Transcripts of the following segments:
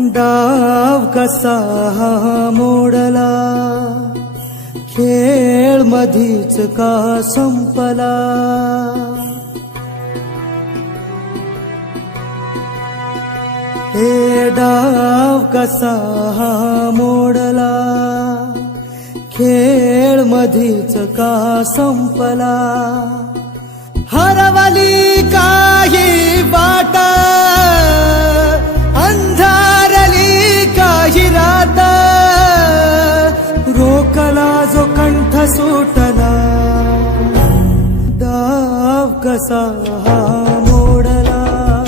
डाव कसा मोडला? खेळ मधीच का संपला? हे डाव कसा हा मोडला? खेळ मधीच का संपला? हरवली काही वाटा सुटला? दाव कसा हा मोडला?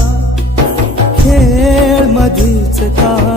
खेळ मधीच का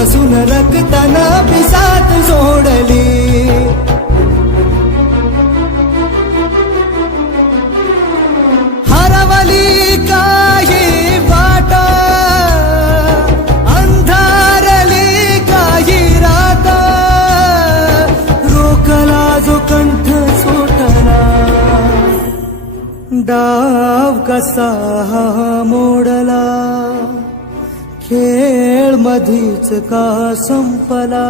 मन सुन रक्ताना पिसात सोडली हरवली काही वाट अंधारली काही रात. रोकला जो कंठ सोटला डाव कसा हा मोडला. खेळ मधीच का संपला?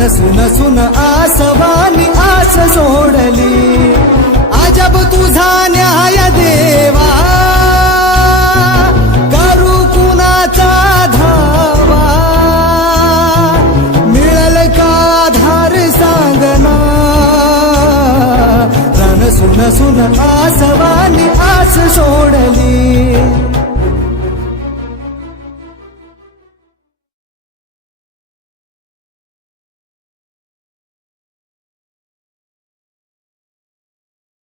नसून सुन सुन आसवानी आस सोडली अजब तुझा न्याय देवा. करू कुणाचा धावा. मिळल का आधार सांगना. रन सुन सुन आसवानी आस सोडली